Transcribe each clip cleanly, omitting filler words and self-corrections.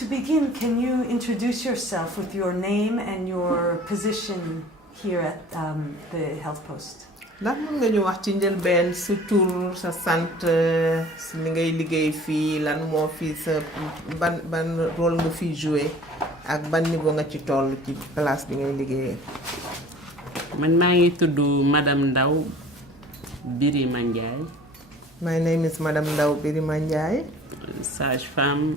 To begin, can you introduce yourself with your name and your position here at the health post? ndax mën nga ñu wax ci njëlbeen sa tur sa sant si li ngay liggéey fii lan moo fi sa ban rôle nga fi joué ak ban niveau nga ci toll ci place bi ngay liggéeyee. Man maa ngi tudd Madame Ndaw Birima Ndiaye. My name is Madame Ndaw Birima Ndiaye. Sage-femme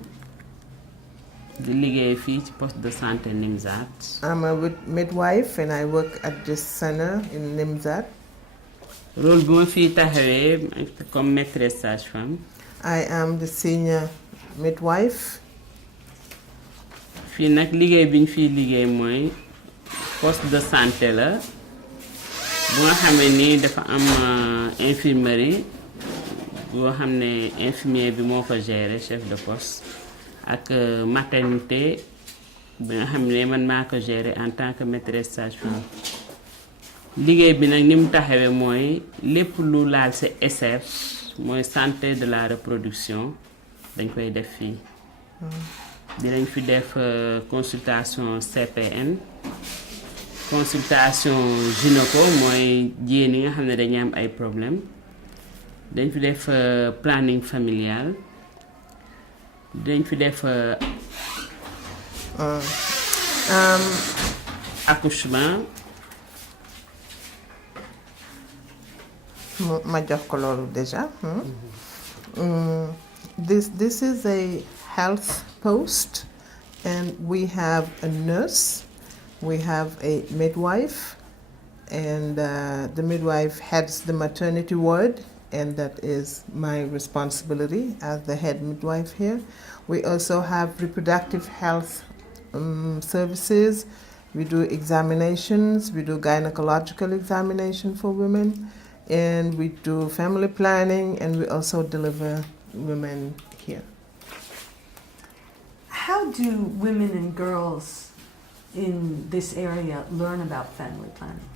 di liggéey fii ci poste de santé Nimzat. I'm a midwife and I work at this center in Nimzat. Rôle bi ma fii taxawee comme maîtresse sage-femme. I am the senior midwife. Fii nag liggéey bi ñu fiy liggéey mooy poste de santé la bu nga xamee ni dafa am infirmerie boo xam ne infirmier bi moo ko gérer chef de poste ak maternité bi nga xam ne man maa ko gérer en tant que maîtresse sage-femme. liggéey bi nag ni mu taxawee mooy lépp lu laal ci SR mooy santé de la reproduction dañ koy def fii. dinañ fi def consultation CPN consultation gynéco mooy jigéen yi nga xam ne dañuy am ay problème dañ fi def planning familial dañ fi def accouchement. ma jox ko loolu déjà. This is a health post and we have a nurse, we have a midwife, and the midwife heads the maternity ward, and that is my responsibility as the head midwife here. We also have reproductive health services. We do examinations, we do gynecological examination for women, and we do family planning, and we also deliver women here. How do women and girls in this area learn about family planning?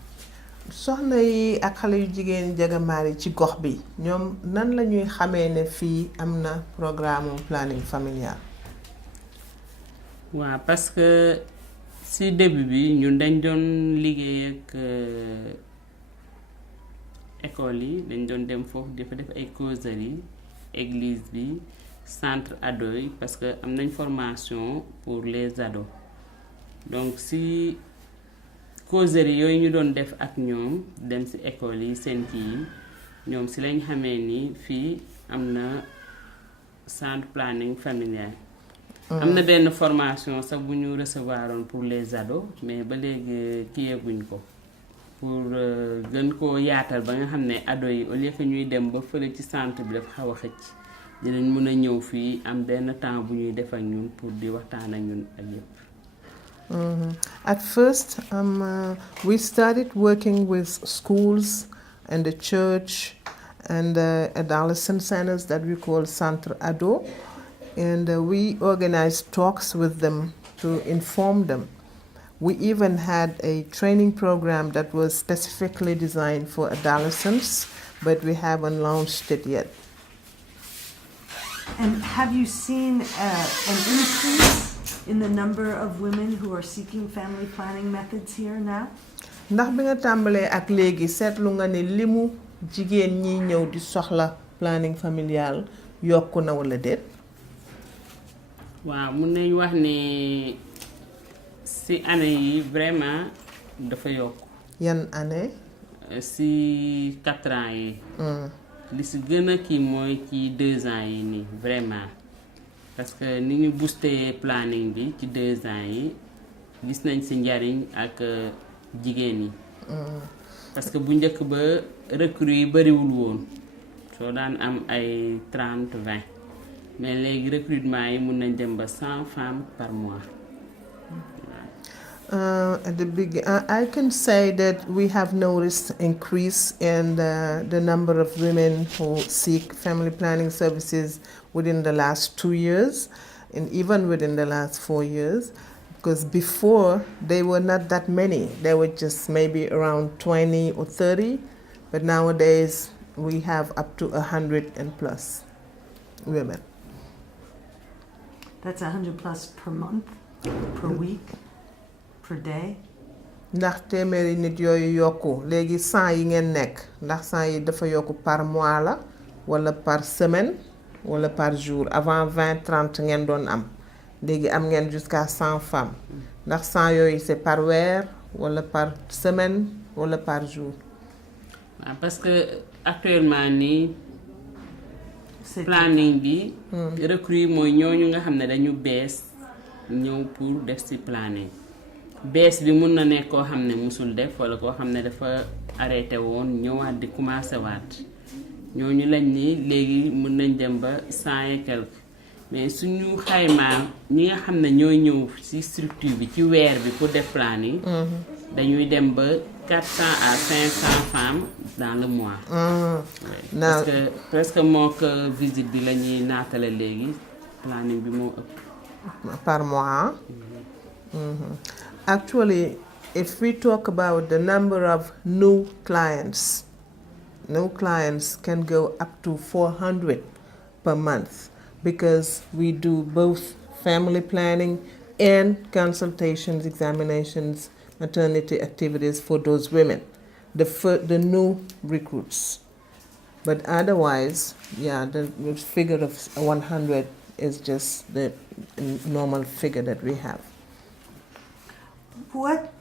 soxna yi ak xale yu jigéen jagamaar yi ci gox bi ñoom nan la ñuy xamee ne fii am na programme planning familial. waaw parce que si début bi ñun dañ doon liggéey ak école yi dañ doon dem foofu dafa def ay causeries église bi centre ado yi parce que am nañ formation pour les ados donc si causeries yooyu ñu doon def ak ñoom dem si école yi seen kii yi ñoom si lañ xamee ni fii am na centre planning familial. am na benn formation sax bu ñu recevoir pour les ados mais ba léegi kiyeguñ ko pour gën koo yaatal ba nga xam ne ados yi au lieu que ñuy dem ba fële ci centre bi dafa xaw a xëcc dinañ mën a ñëw fii am benn temps bu ñuy def ak ñun pour di waxtaan ak ñun ak yépp. At first, we started working with schools and the church and the adolescent centers that we call Centre Ado, and we organized talks with them to inform them. We even had a training program that was specifically designed for adolescents, but we haven't launched it yet. And have you seen an increase in the number of women who are seeking family planning methods here now? ndax bi nga tàmbalee ak léegi seetlu nga ne limu jigéen ñi ñëw di soxla planning familial yokku na wala déet? waaw mun nañ wax ne si année yi vraiment dafa yokk. yan année? si 4 ans yi. li si gën a kii mooy ci 2 ans yi nii vraiment parce que ni ñu booster planning bi ci 2 ans yi gis nañ si njariñ ak jigéen yi. parce que bu njëkk ba recrues yi bariwul woon soo daan am ay 30-20 mais léegi recrutement yi mun nañ dem ba 100 femmes par mois. At the beginning, I can say that we have noticed increase in the number of women who seek family planning services within the last 2 years, and even within the last 4 years. Because before, they were not that many. They were just maybe around 20 or 30, but nowadays we have up to 100 and plus women. That's 100 plus per month, per week, per day. ndax téeméeri nit yooyu yokku léegi 100 yi ngeen nekk ndax 100 yi dafa yokku par mois la wala par semaine wala par jour avant 20 30 ngeen doon am léegi am ngeen jusqu'à 100 femmes ndax 100 yooyu c'est par weer wala par semaine wala par jour. Parce que actuellement nii planning bi recrue mooy ñooñu nga xam ne dañu bees ñëw pour def ci planning bees bi mun na nekk koo xam ne musul def wala koo xam ne dafa arrêté woon ñëwaat di commencé waat ñooñu lañ ni léegi mun nañ dem ba 100 et quelque mais suñu xaymaa ñi nga xam ne ñooy ñëw ci structure bi ci weer bi pour def planning dañuy dem ba 400 à 500 femmes dans le mois. Ouais. Parce que presque moo que visite bi la ñuy naatale léegi planning bi moo ëpp. Par mois. Actually, if we talk about the number of new clients can go up to 400 per month because we do both family planning and consultations, examinations, maternity activities for those women, the new recruits. But otherwise, yeah, the figure of 100 is just the normal figure that we have. What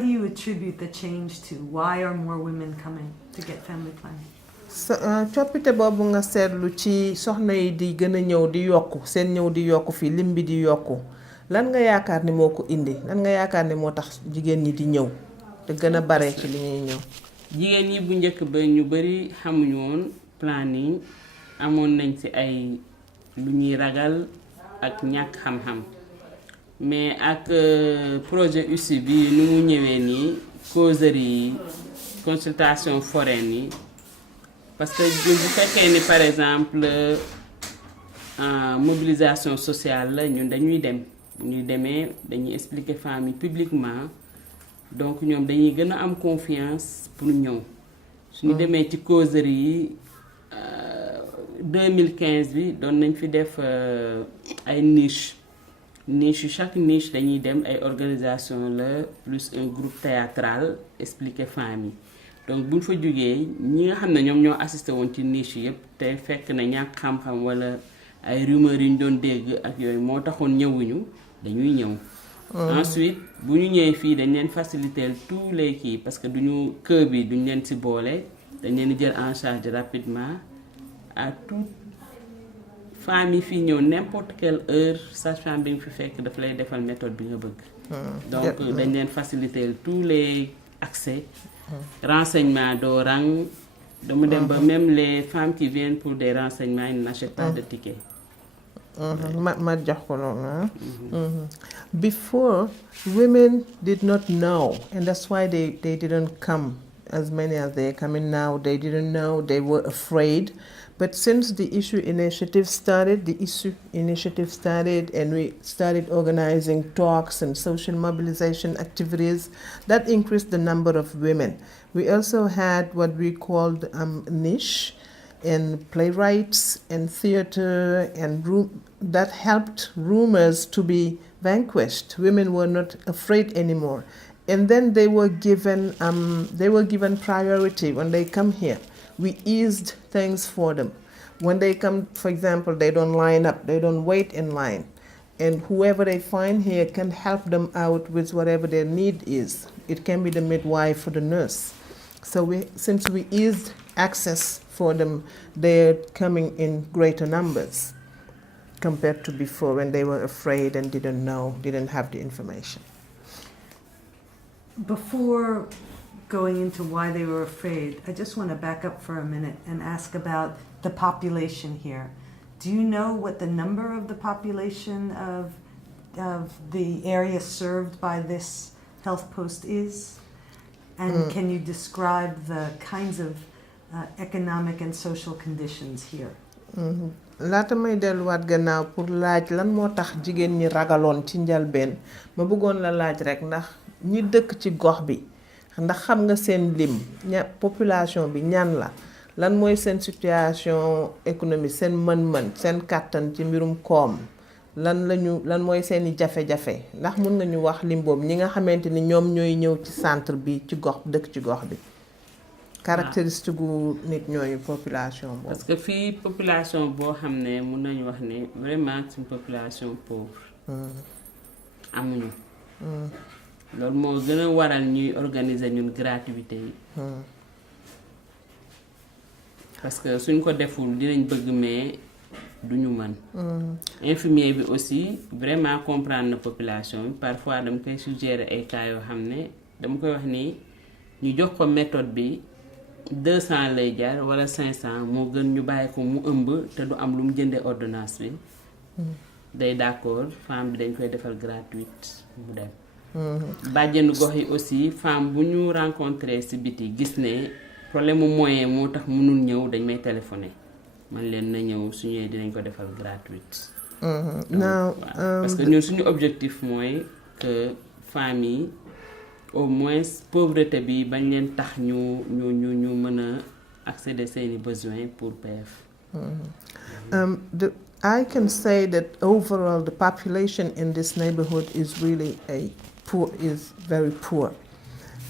do you attribute the change to? Why are more women coming to get family planning? coppite boobu nga seetlu ci soxna yi di gën a ñëw di yokku seen ñëw di yokku fii lim bi di yokku lan nga yaakaar ni moo ko indi lan nga yaakaar ni moo tax jigéen ñi di ñëw te gën a bare ci li ñuy ñëw. jigéen ñi bu njëkk ba ñu bari xamuñu woon planning amoon nañ ci ay lu ñuy ragal ak ñàkk xam-xam mais ak projet UCI bi nu mu ñëwee nii causerie yi consultation foraine yi parce que bu fekkee ni par exemple mobilisation sociale la ñun dañuy dem bu ñuy demee dañuy expliquer femmes yi publiquement donc ñoom dañuy gën a am confiance pour ñëw suñu demee ci causerie yi 2015 bi doon nañ fi def ay niche chaque niche dañuy dem ay organisation la plus un groupe théâtral expliquer femmes yi donc buñ fa jógee ñi nga xam ne ñoom ñoo assisté woon ci niche yëpp te fekk na ñàkk xam-xam wala ay rumeurs yu ñu doon dégg ak yooyu moo taxoon ñëwuñu dañuy ñëw. Ensuite bu ñu ñëwee fii dañ leen faciliter tous les kii parce que duñu kër bi duñ leen ci boole dañ leen jël en charge rapidement à toute femme yi fii ñëw n'importe quelle heure sage-femme bi nga fi fekk daf lay defal méthode bi nga bëgg. donc dañ leen faciliter tous les accès. renseignements doo rang dama dem ba même les femmes qui viennent pour des renseignements ils n'achètent pas de ticket. ma jox ko loolu. Before, women did not know, and that's why they didn't come as many as they are coming now. They didn't know, they were afraid. But since the issue initiative started, and we started organizing talks and social mobilization activities, that increased the number of women. We also had what we called niche and playwrights and theater and that helped rumors to be vanquished. Women were not afraid anymore. And then they were given priority when they come here. We eased things for them. When they come, for example, they don't line up, they don't wait in line. And whoever they find here can help them out with whatever their need is. It can be the midwife or the nurse. So since we eased access for them, they're coming in greater numbers compared to before when they were afraid and didn't know, didn't have the information. Before going into why they were afraid, I just want to back up for a minute and ask about the population here. Do you know what the number of the population of the area served by this health post is? And can you describe the kinds of economic and social conditions here? laata may delluwaat gannaaw pour laaj lan moo tax jigéen ñi ragaloon ci njalbeen ma bëggoon la laaj rek ndax ñi dëkk ci gox bi ndax xam nga seen lim population bi ñan la lan mooy seen situation économique seen mën-mën seen kàttan ci mbirum koom lan mooy seeni jafe-jafe ndax mun nga ñu wax lim boobu ñi nga xamante ni ñoom ñooy ñëw ci centre bi ci gox dëkk ci gox bi caractéristique gu nit ñooñu population boobu. parce que fii population boo xam ne mun nañu wax ne vraiment c'est une population pauvre. amuñu. loolu moo gën a waral ñuy organiser ñun gratuité yi. parce que suñ ko deful dinañ bëgg mais duñu mën. infirmier bi aussi vraiment comprendre na population bi parfois dama koy suggérer ay cas yoo xam ne dama koy wax ni ñu jox ko méthode bi 200 lay jar wala 500 moo gën ñu bàyyi ko mu ëmb te du am lu mu jëndee ordonnance bi. day d'accord femme bi dañ koy defal gratuite mu dem. bàjjenu gox yi aussi femme bu ñu rencontré ci biti gis ne problème mu moyen moo tax mënul ñëw dañ may téléphoner man leen na ñëw su ñëwee dinañ ko defal gratuite. Now, parce que ñun suñu objectif mooy que femmes yi au moins pauvreté bi bañ leen tax ñu mën a accéder seeni besoins pour PF. I can say that overall the population in this neighborhood is really very poor.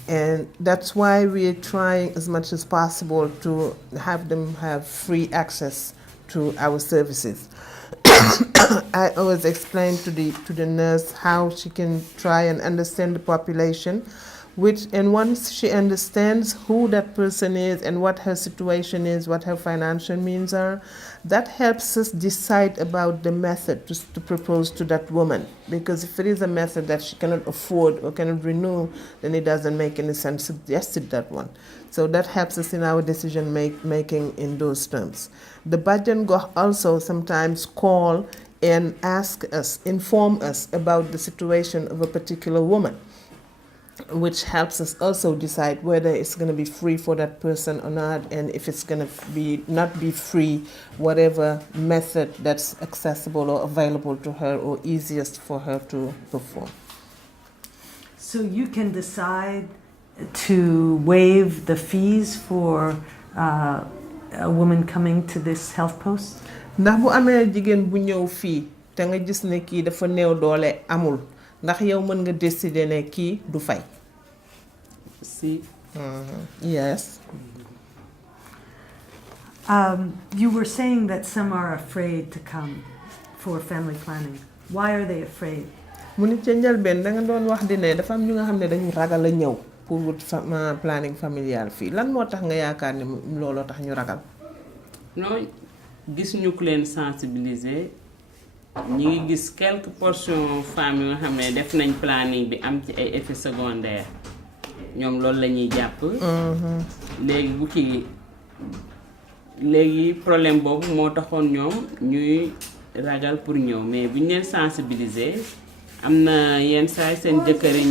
And that's why we are trying as much as possible to have them have free access to our services. I always explain to the nurse how she can try and understand the population, and once she understands who that person is and what her situation is, what her financial means are, that helps us decide about the method to propose to that woman. Because if it is a method that she cannot afford or cannot renew, then it doesn't make any sense to suggest that one. So that helps us in our decision making in those terms. The Bajan Goh also sometimes call and inform us about the situation of a particular woman, which helps us also decide whether it's going to be free for that person or not, and if it's going to not be free, whatever method that's accessible or available to her or easiest for her to perform. So you can decide to waive the fees for a woman coming to this health post? ndax bu amee jigéen bu ñëw fii te nga gis ne kii dafa néew doole amul ndax yow mën nga décider ne kii du fay. Si. Yes. You were saying that some are afraid to come for family planning. Why are they afraid? mu ni ca njëlbeen da nga doon wax di ne dafa am ñu nga xam ne dañu ragal a ñëw pour wut planning familial fii lan moo tax nga yaakaar ne looloo tax ñu ragal. non gis ñu ku leen sensibiliser ñi ngi gis quelques portions femmes yi nga xam ne def nañ planning bi am ci ay effets secondaires ñoom loolu la ñuy jàpp. léegi problème boobu moo taxoon ñoom ñuy ragal pour ñëw mais bu ñu leen sensibiliser am na yenn saa seen jëkkër yi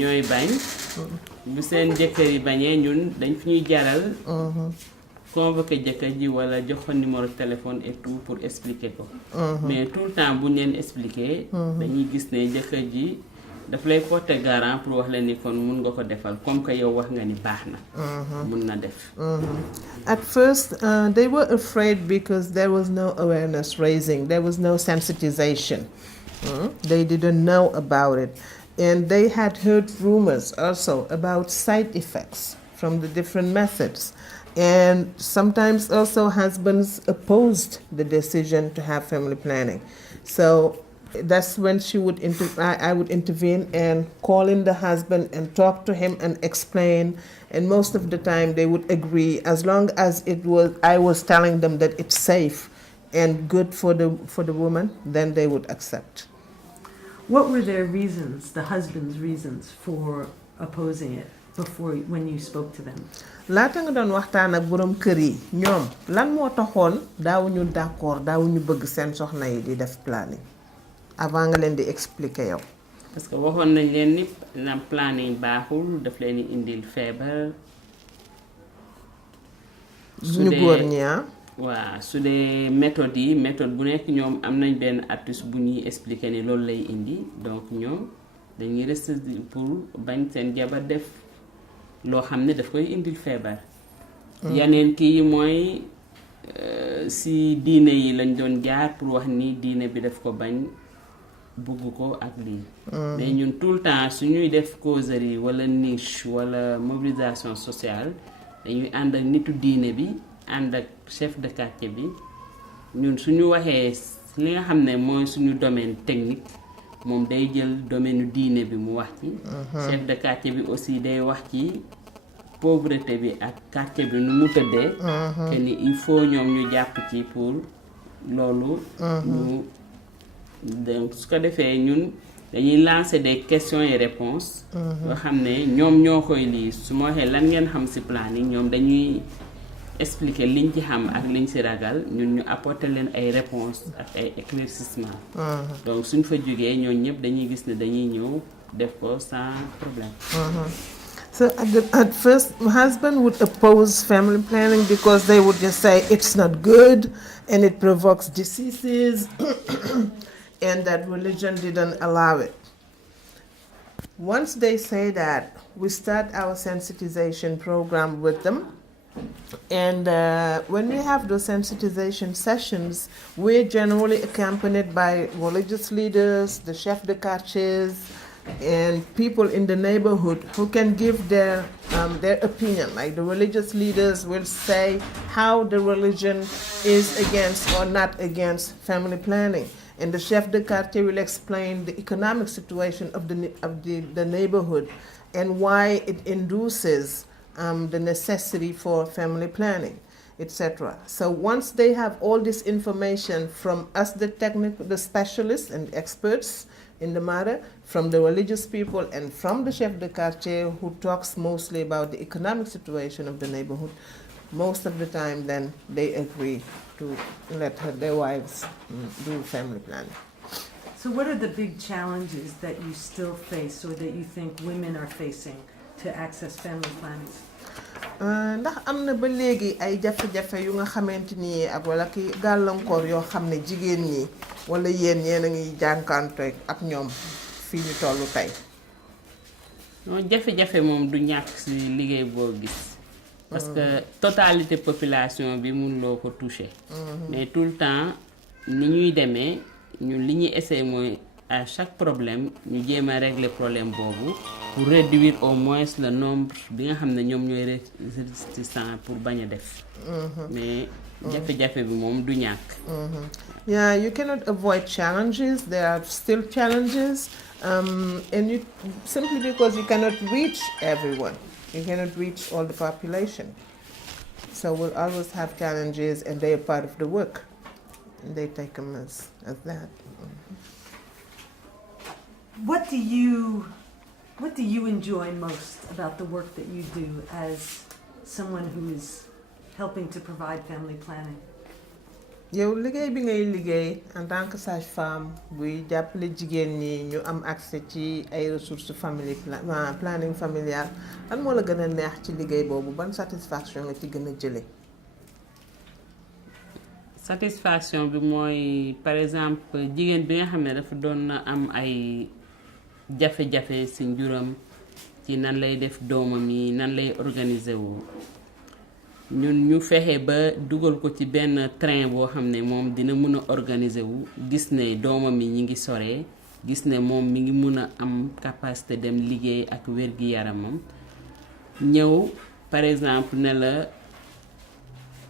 ñooy bañ. bu seen jëkkër yi bañee ñun dañ fi ñuy jaral. convoquer jëkkër ji wala jox ko numéro téléphone et tout pour expliquer ko. mais tout le temps bu ñu leen expliquer. dañuy gis ne jëkkër ji daf lay porter garant pour wax la ni kon mun nga ko defal comme que yow wax nga ni baax na. mun na def. At first, they were afraid because there was no awareness raising, there was no sensitization. They didn't know about it. And they had heard rumors also about side effects from the different methods. And sometimes also husbands opposed the decision to have family planning. So that's when I would intervene and call in the husband and talk to him and explain. And most of the time they would agree as long as I was telling them that it's safe and good for the woman, then they would accept. What were their reasons, the husband's reasons for opposing it when you spoke to them? laata nga doon waxtaan ak borom kër yi ñoom lan moo taxoon daawuñu d'accord daawuñu bëgg seen soxna yi di def planning avant nga leen di expliquer yow. parce que waxoon nañ leen ni planning baaxul daf leen di indil feebar. ñu góor ñi waaw su dee méthode bu nekk ñoom am nañ benn artiste bu ñuy expliquer ni loolu lay indi donc ñoom dañuy rester pour bañ seen jabar def loo xam ne daf koy indil feebar. yeneen kii mooy si diine yi lañ doon jaar pour wax ni diine bi daf ko bañ bugg ko ak lii mais ñun tout le temps suñuy def causerie wala niche wala mobilisation sociale dañuy ànd ak nitu diine bi ànd ak chef de quartier bi ñun suñu waxee li nga xam ne mooy suñu domaine technique moom day jël domaine diine bi mu wax ci chef de quartier bi aussi day wax ci pauvreté bi ak quartier bi nu mu tëddee que ni il faut ñoom ñu jàpp ci pour loolu ñu donc su ko defee ñun dañuy lancer des questions et réponses yoo xam ne ñoom ñoo koy lii su ma waxee lan ngeen xam ci planning ñoom dañuy expliquer liñ ci xam ak liñ ci ragal ñun ñu apporter leen ay réponses ak ay éclaircissement donc suñ fa jógee ñooñu ñëpp dañuy gis ne dañuy ñëw def ko sans problème. So at first, my husband would oppose family planning because they would just say it's not good and it provokes diseases and that religion didn't allow it. Once they say that, we start our sensitization program with them. And when we have those sensitization sessions, we're generally accompanied by religious leaders, the chef de quartiers, and people in the neighborhood who can give their opinion. Like the religious leaders will say how the religion is against or not against family planning, and the chef de quartier will explain the economic situation of the neighborhood and why it induces the necessity for family planning, etc. So once they have all this information from us, the specialists and experts in the matter, from the religious people and from the chef de quartier who talks mostly about the economic situation of the neighborhood, most of the time then they agree to let their wives do family planning. So what are the big challenges that you still face or that you think women are facing to access family planning? Ndax am na ba léegi ay jafe-jafe yu nga xamante ni ak wala ki gàllankoor yoo xam ne jigéen ñi wala yéen a ngi jànkuwante ak ñoom fii ñu tollu tey. non jafe-jafe moom du ñàkk ci liggéey boo gis. parce que totalité population bi mënuloo ko toucher. mais tout le temps ni ñuy demee ñun li ñuy essayer mooy à chaque problème ñu jéem a régler problème boobu pour réduire au moins le nombre bi nga xam ne ñoom ñooy résistants pour bañ a def. mais jafe-jafe bi moom du ñàkk. Yeah, you cannot avoid challenges. There are still challenges, and you simply because you cannot reach everyone, you cannot reach all the population. So we'll always have challenges, and they are part of the work, and they take them as that. What do you enjoy most about the work that you do as someone who is helping to provide family planning? yow liggéey bi ngay liggéey en tant que sage-femme buy jàppale jigéen ñi ñu am accès ci ay ressources planning familial lan moo la gën a neex ci liggéey boobu ban satisfaction nga ci gën a jëlee. satisfaction bi mooy par exemple jigéen bi nga xam ne dafa doon na am ay jafe-jafe ci njuram ci nan lay def doomam yi nan lay organiser wu ñun ñu fexe ba dugal ko ci benn train boo xam ne moom dina mën a organiser wu gis ne doomam yi ñi ngi soree gis ne moom mi ngi mën a am capacité dem liggéey ak wér-gi-yaramam ñëw par exemple ne la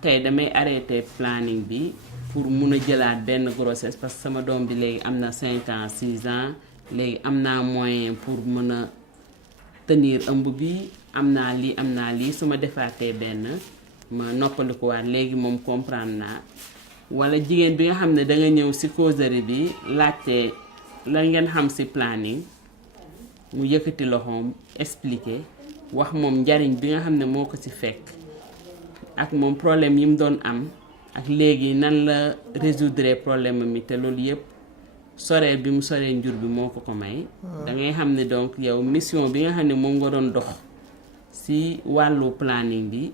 tey damay arrêter planning bi pour mun a jëlaat benn grossesse parce que sama doom bi léegi am na 5 ans 6 ans léegi am naa moyen pour mën a tenir ëmb bi am naa lii su ma defaatee benn ma noppalikuwaat léegi moom comprendre naa wala jigéen bi nga xam ne danga ñëw ci causerie bi laajte la ngeen xam ci planning mu yëkkati loxoom expliquer wax moom njariñ bi nga xam ne moo ko ci fekk ak moom problème yi mu doon am ak léegi nan la résoudre problème mi te loolu yëpp soreel bi mu soree njur bi moo ko may da ngay xam ne donc yow mission bi nga xam ne moom nga doon dox ci wàllu planning bi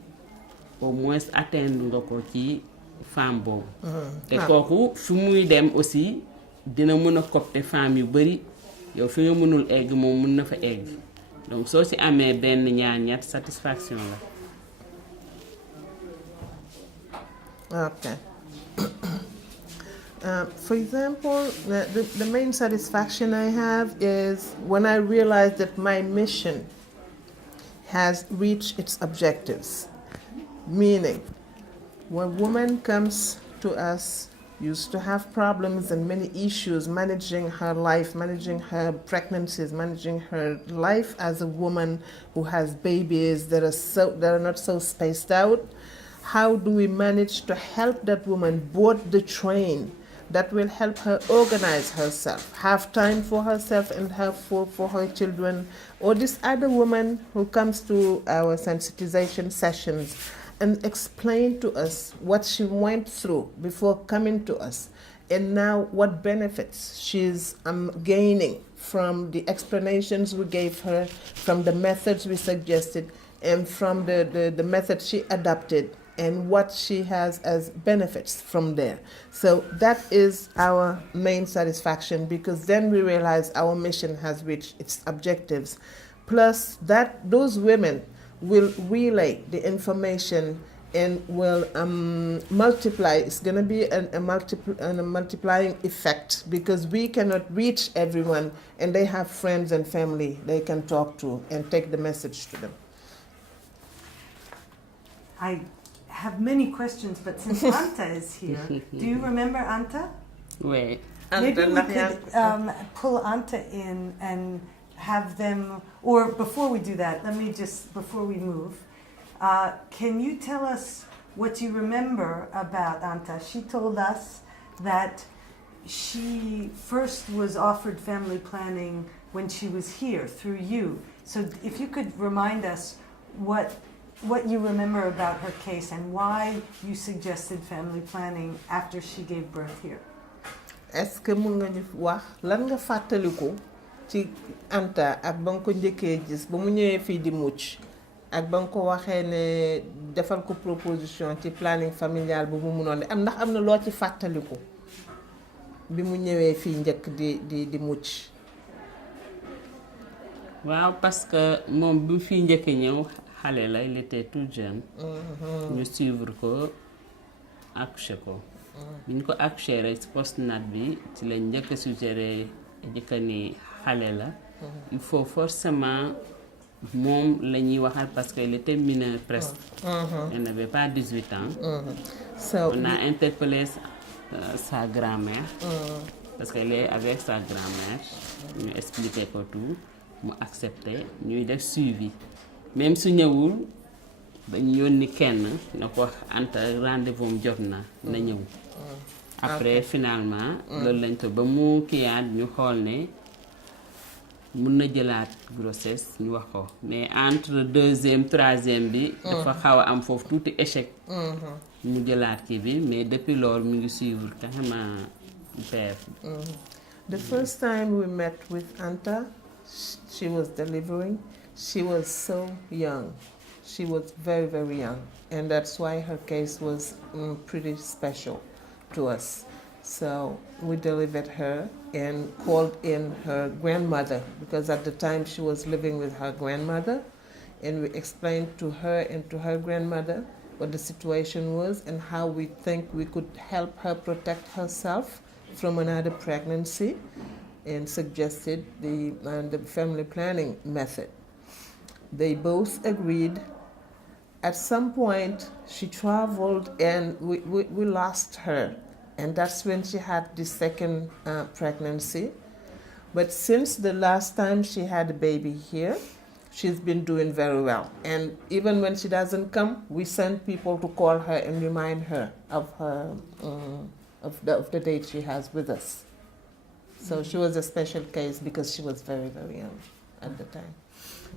au moins atteindre nga ko ci femme boobu te kooku fu muy dem aussi dina mën a copter femme yu bari yow fi nga mënul egg moom mën na fa egg donc soo ci amee benn ñaar ñett satisfaction la. Okay. For example, the main satisfaction I have is when I realize that my mission has reached its objectives. Meaning, when a woman comes to us, used to have problems and many issues managing her life, managing her pregnancies, managing her life as a woman who has babies that are not so spaced out. How do we manage to help that woman board the train that will help her organize herself, have time for herself and have for her children, or this other woman who comes to our sensitization sessions and explain to us what she went through before coming to us, and now what benefits she's gaining from the explanations we gave her, from the methods we suggested, and from the method she adopted, and what she has as benefits from there. So that is our main satisfaction, because then we realize our mission has reached its objectives. Plus that those women will relay the information and will multiply. It's going to be a multiplying effect, because we cannot reach everyone, and they have friends and family they can talk to and take the message to them. I have many questions, but since Anta is here, do you remember Anta? Oui. Maybe we could pull Anta in and have them, or before we do that, before we move, can you tell us what you remember about Anta? She told us that she first was offered family planning when she was here through you. So if you could remind us what you remember about her case and why you suggested family planning after she gave birth here. Est-ce que mën nga ñu wax lan nga fàttaliku ci Anta ak ba nga ko njëkkee gis ba mu ñëwee fii di mucc ak ba nga ko waxee ne defal ko proposition ci planning familial bu mu mënoon am ndax am na loo ci fàttaliku bi mu ñëwee fii njëkk di mucc. waaw parce que moom bi fii njëkk ñëw xale la, il était tout jeune. ñu suivre ko accouché ko. bi ñu ko accouché rek ci postnat bi ci lañ njëkk a suggéré njëkk ni xale la. il faut forcément moom la ñuy waxal parce qu'il était mineur presque. il n'avait pas 18 ans. So on a interpellé sa grand-mère. parce qu'elle est avec sa grand-mère. ñu expliqué ko tout mu accepté ñuy def suivi. même su ñëwul dañu yónni kenn na ko Anta rendez-vous am jot na ñëw. après finalement loolu lañ ko ba mu kiyaat ñu xool ne mun na jëlaat grossesse ñu wax ko mais entre deuxième troisième bi dafa xaw a am foofu tuuti échec. mu jëlaat kii bi mais depuis loolu mu ngi suivre carrément père. The first time we met with Anta, she was delivering. She was so young. She was very, very young. And that's why her case was pretty special to us. So we delivered her and called in her grandmother, because at the time she was living with her grandmother. And we explained to her and to her grandmother what the situation was and how we think we could help her protect herself from another pregnancy, and suggested the family planning method. They both agreed. At some point, she traveled and we lost her. And that's when she had the second pregnancy. But since the last time she had a baby here, she's been doing very well. And even when she doesn't come, we send people to call her and remind her of her of the date she has with us. So she was a special case because she was very, very young at the time.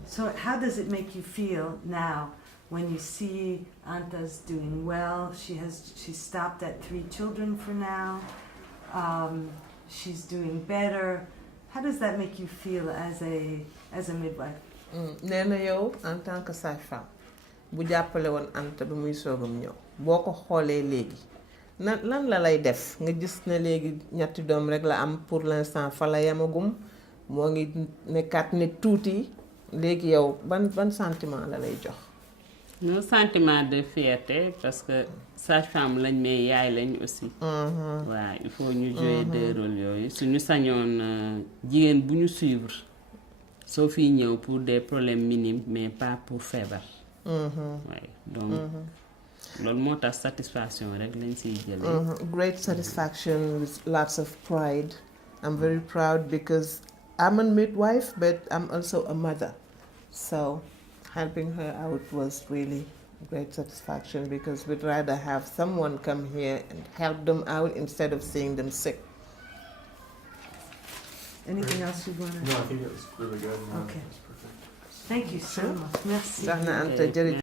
So how does it make you feel now when you see Anta's doing well? She's stopped at 3 children for now. She's doing better. How does that make you feel as a midwife? nee na yow en tant que sage-femme bu jàppale woon Anta bi muy soogam ñëw boo ko xoolee léegi lan la lay def nga gis ne léegi ñetti doom rek la am pour l'instant fa la yamagum moo ngi nekkaat ne tuuti léegi yow ban sentiment la lay jox. non sentiment de fierté parce que sage-femme lañ mais yaay lañ aussi. waaw il faut ñu jouer deux rôles yooyu suñu sañoon jigéen bu ñu suivre soo fiy ñëw pour des problèmes minimes mais pas pour feebar. waaye donc loolu moo tax satisfaction rek lañ siy jëlee. Great satisfaction with lots of pride. I'm very proud because I'm a midwife, but I'm also a mother. So helping her out was really great satisfaction because we'd rather have someone come here and help them out instead of seeing them sick. Anything else you want to? No, I think it was really good. No, Okay. it was perfect. Thank you so much. Merci. Soxna Anta jërëjëf.